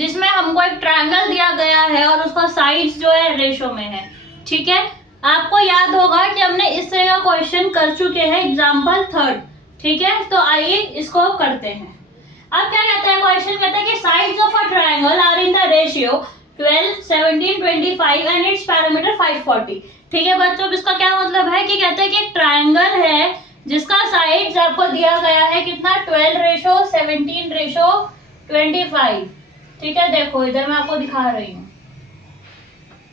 जिसमें हमको एक ट्रायंगल दिया गया है और उसका साइड्स जो है रेशो में है। ठीक है, आपको याद होगा कि हमने इस तरह का क्वेश्चन कर चुके हैं एग्जाम्पल 3। ठीक है, तो आइए इसको करते हैं। अब क्या कहता है क्वेश्चन, कहता है कि sides of a triangle are in the ratio 12, 17, 25 and its parameter 540। ठीक है बच्चों, इसका क्या मतलब है कि कहते हैं कि एक ट्रायंगल है जिसका साइड्स आपको दिया गया है कितना, 12:17:25। ठीक है, देखो इधर मैं आपको दिखा रही हूँ।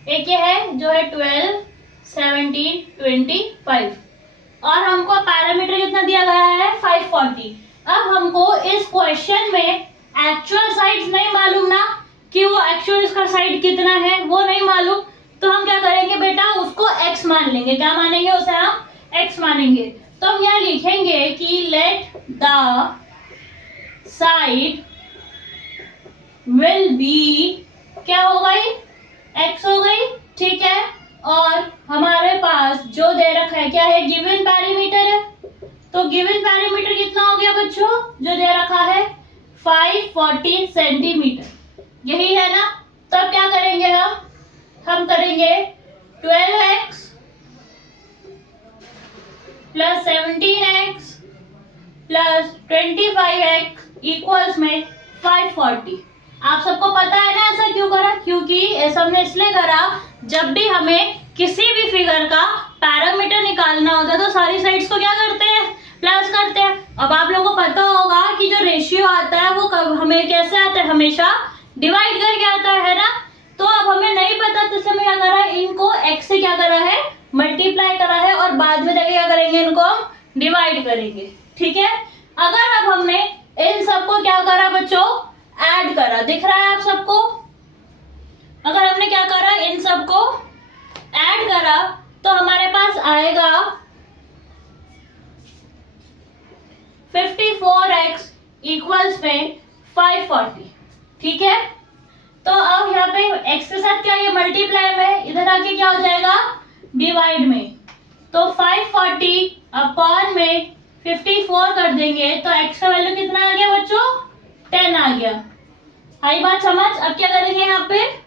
एक ये है जो है 12, 17, 25 और हमको पैरामीटर कितना दिया गया है 540। अब हमको इस क्वेश्चन में एक्चुअल साइड्स नहीं मालूम ना, कि वो एक्चुअल इसका साइड कितना है वो नहीं मालूम, तो हम क्या करेंगे बेटा, उसको x मान लेंगे। क्या मानेंगे उसे, हम x मानेंगे। तो हम यहाँ लिखेंगे कि let the side will be, क्या हो गई, x हो गई। ठीक है, और हमारे पास जो दे रखा है क्या है, गिवन पैरामीटर है। तो गिवन पैरामीटर कितना हो गया बच्चों, जो दे रखा है 540 सेंटीमीटर, यही है ना। तो अब क्या करेंगे हम करेंगे 12x plus 17x plus 25x equals में 540। आप सबको पता है ना ऐसा क्यों करा, क्योंकि ऐसा हमने इसलिए करा, जब भी हमें किसी भी फिगर का पैरामीटर निकालना होता है तो सारी साइड्स को क्या करते हैं, प्लस करते हैं। अब आप लोगों को पता होगा कि जो रेशियो आता है वो कब हमें कैसे आता है, हमेशा डिवाइड करके आता है ना। तो अब हमें नहीं पता, तो इसमें क्या करा है, इनको x से क्या करा है, मल्टीप्लाई करा है, और बाद में जाके क्या करेंगे, इनको हम डिवाइड करेंगे। ठीक है, अगर अब हमने इन सबको क्या करा बच्चों, ऐड करा, दिख रहा है आप सबको। अगर हमने क्या करा, इन सबको ऐड करा तो हमारे पास आएगा 54x इक्वल्स में 540। ठीक है, तो अब यहाँ पे x के साथ क्या, ये मल्टीप्लाई में, इधर आके क्या हो जाएगा, डिवाइड में। तो 540 अपॉन में 54 कर देंगे तो x का वैल्यू कितना आ गया बच्चों, 10 आ गया। आई बात समझ। अब क्या करेंगे, यहाँ पे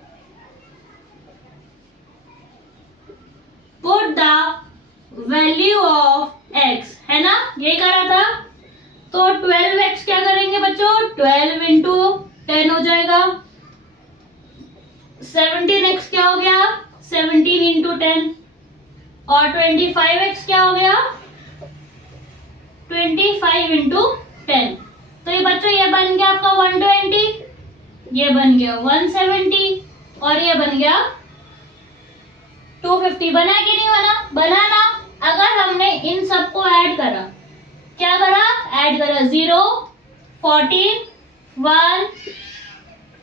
put the value of x, है ना, यही करा था। तो 12x क्या करेंगे बच्चों, 12 इंटू 10 हो जाएगा। 17x क्या हो गया, 17 इंटू 10, और 25x क्या हो गया, 25 इंटू 10। तो ये बच्चों ये बन गया आपका 120, ये बन गया 170, और ये बन गया 250। बना कि नहीं बना, बना ना। अगर हमने इन सबको ऐड करा, क्या करा, ऐड करा, 0, 14, 1,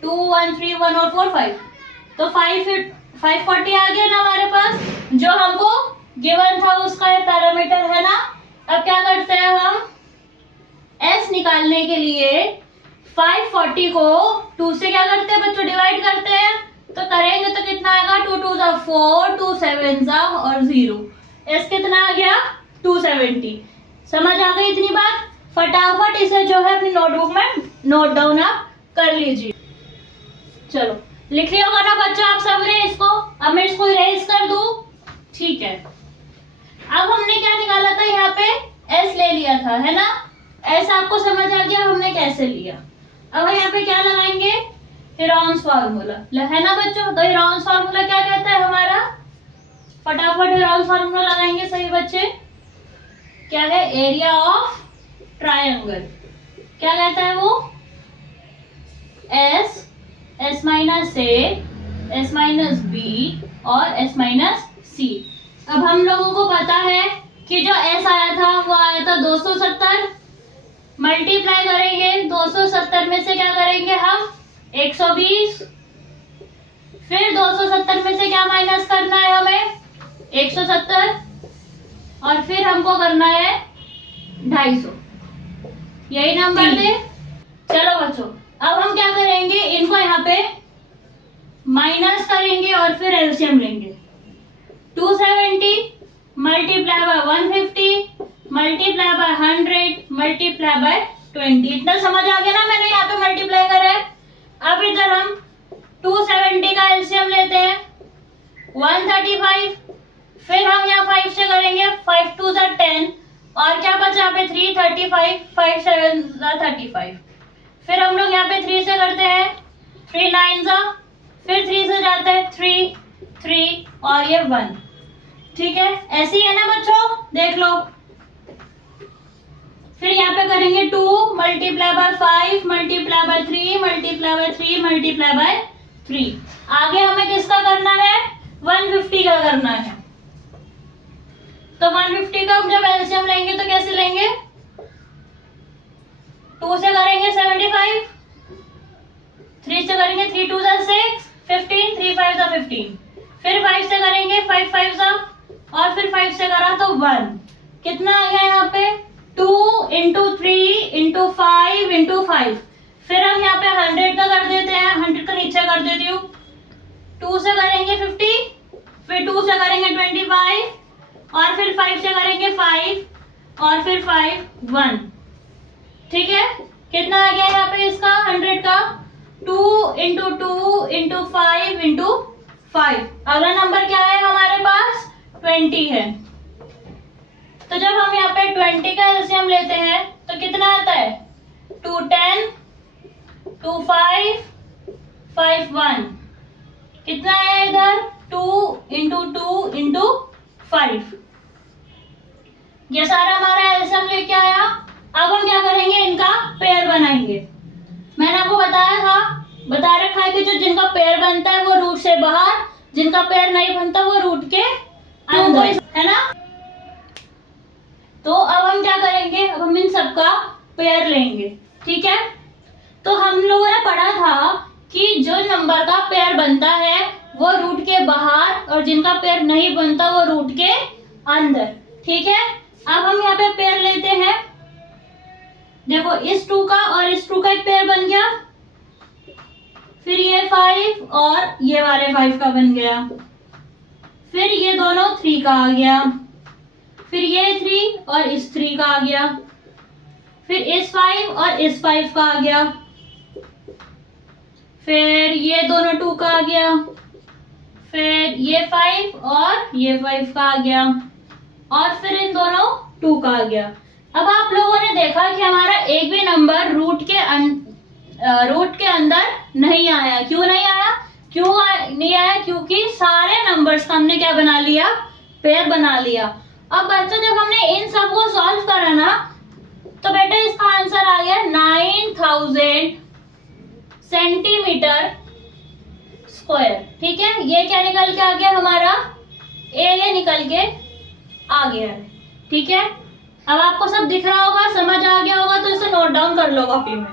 2, 1, 3, 1 और 4, 5, तो 540 आ गया ना हमारे पास, जो हमको गिवन था उसका ये पैरामीटर है ना। अब क्या करते हैं हम, s निकालने के लिए 540 को 2 से क्या करते हैं बच्चों, डिवाइड करते हैं। तो करेंगे तो कितना आएगा, 2 2 जा 4, 2 7 जा और 0, s कितना आ गया 270। समझ आ गई इतनी बात। फटाफट इसे जो है अपनी नोटबुक में नोट डाउन आप कर लीजिए। चलो लिख लिया होगा ना बच्चों आप सबने इसको। अब मैं इसको इरेज कर दूं, ठीक है। अब हमने क्या निकाला था, यहाँ पे s ले लिया था, है ना। s आपको समझ आ गया हमने कैसे लिया। अब यहाँ पे क्या लगाएंगे, हेरॉन्स फार्मूला, है ना बच्चों। तो हेरॉन्स फार्मूला क्या कहता है हमारा, फटाफट हेरॉन्स फार्मूला लगाएंगे सभी बच्चे। क्या है, एरिया ऑफ ट्रायंगल, क्या कहता है वो, s, s minus a, s minus b और s माइनस c। अब हम लोगों को पता है कि जो s आया था वो आया था 270, मल्टीप्लाई करेंगे 270 में से क्या करेंगे हम 120, फिर 270 में से क्या माइनस करना है हमें 170, और फिर हमको करना है 250, यही नंबर थे। चलो बच्चों अब हम क्या करेंगे, इनको यहाँ पे माइनस करेंगे और फिर एलसीएम लेंगे। 270 multiply by 150 multiply by 100 multiply by 20। इतना समझ आ गया ना, मैंने यहाँ पे मल्टीप्लाई करा है। अब इधर हम 270 का एलसीएम लेते हैं 135, फिर हम यहाँ 5 से करेंगे 5 2 ज़ा 10 और क्या बचा यहाँ पे 335, 5 7 ज़ा 35, फिर हम लोग यहाँ पे 3 से करते हैं 3 9 ज़ा, फिर 3 से जाते हैं 3 3 और ये 1। ठीक है, ऐसी है ना बच्चों, देख लो। फिर यहाँ पे करेंगे 2 multiply by 5 multiply by 3 multiply by 3 multiply by 3। आगे हमें किसका करना है, 150 का करना है। तो 150 का जब एलसीएम लेंगे तो कैसे लेंगे, 2 से करेंगे 75, 3 से करेंगे 3 2 ज़ा 6 15 3 5 ज़ा 15, फिर 5 से करेंगे 5 5 ज़ा और फिर 5 से करा तो 1। कितना आ गया यहाँ पे 2 इंटू 3 इंटू 5 इंटू 5। फिर हम यहाँ पे 100 का कर देते हैं, 100 का नीचे कर देती हूँ। 2 से करेंगे 50, फिर 2 से करेंगे 25 और फिर 5 से करेंगे 5 और फिर 5 1। ठीक है, कितना आ गया यहाँ पे इसका 100 का 2 इंटू 2 इंटू 5 इंटू 5। अगला नंबर क्या है हमारे पास 20 है। तो जब हम यहाँ पे 20 का एलसीएम लेते हैं तो कितना आता है 2 10 2 5 5 1। कितना है इधर 2 इंटू 2 इंटू 5। ये सारा हमारा एलसीएम लेके आया। अब हम क्या करेंगे, इनका पेयर बनाएंगे। मैंने आपको बता रखा है कि जो जिनका पेयर बनता है वो रूट से बाहर, जिनका पेयर नहीं बनता वो रूट के अंदर, है ना। तो अब हम क्या करेंगे, अब हम इन सबका पेयर लेंगे। ठीक है, तो हम लोगों ने पढ़ा था कि जो नंबर का पेयर बनता है वो रूट के बाहर और जिनका पेयर नहीं बनता वो रूट के अंदर। ठीक है, अब हम यहाँ पे पेयर लेते हैं। देखो इस 2 का और इस 2 का एक पेयर बन गया, फिर ये 5 और ये वाले 5 का बन गया, फिर ये दोनों 3 का आ गया, फिर ये 3 और इस 3 का आ गया, फिर इस 5 और इस 5 का आ गया, फिर ये दोनों 2 का आ गया, फिर ये 5 और ये 5 का आ गया और फिर इन दोनों 2 का आ गया। अब आप लोगों ने देखा कि हमारा एक भी नंबर रूट के अंदर नहीं आया। क्यों नहीं आया, नहीं आया क्योंकि सारे नंबर्स का हमने क्या बना लिया, पेयर बना लिया। अब बच्चों जब हमने इन सब को सॉल्व करा ना तो बेटा इसका आंसर आ गया 9000 सेंटीमीटर स्क्वायर। ठीक है, ये क्या निकल के आ गया हमारा एरिया निकल के आ गया है। ठीक है, अब आपको सब दिख रहा होगा, समझ आ गया होगा, तो इसे नोट डाउन कर लो कॉपी में।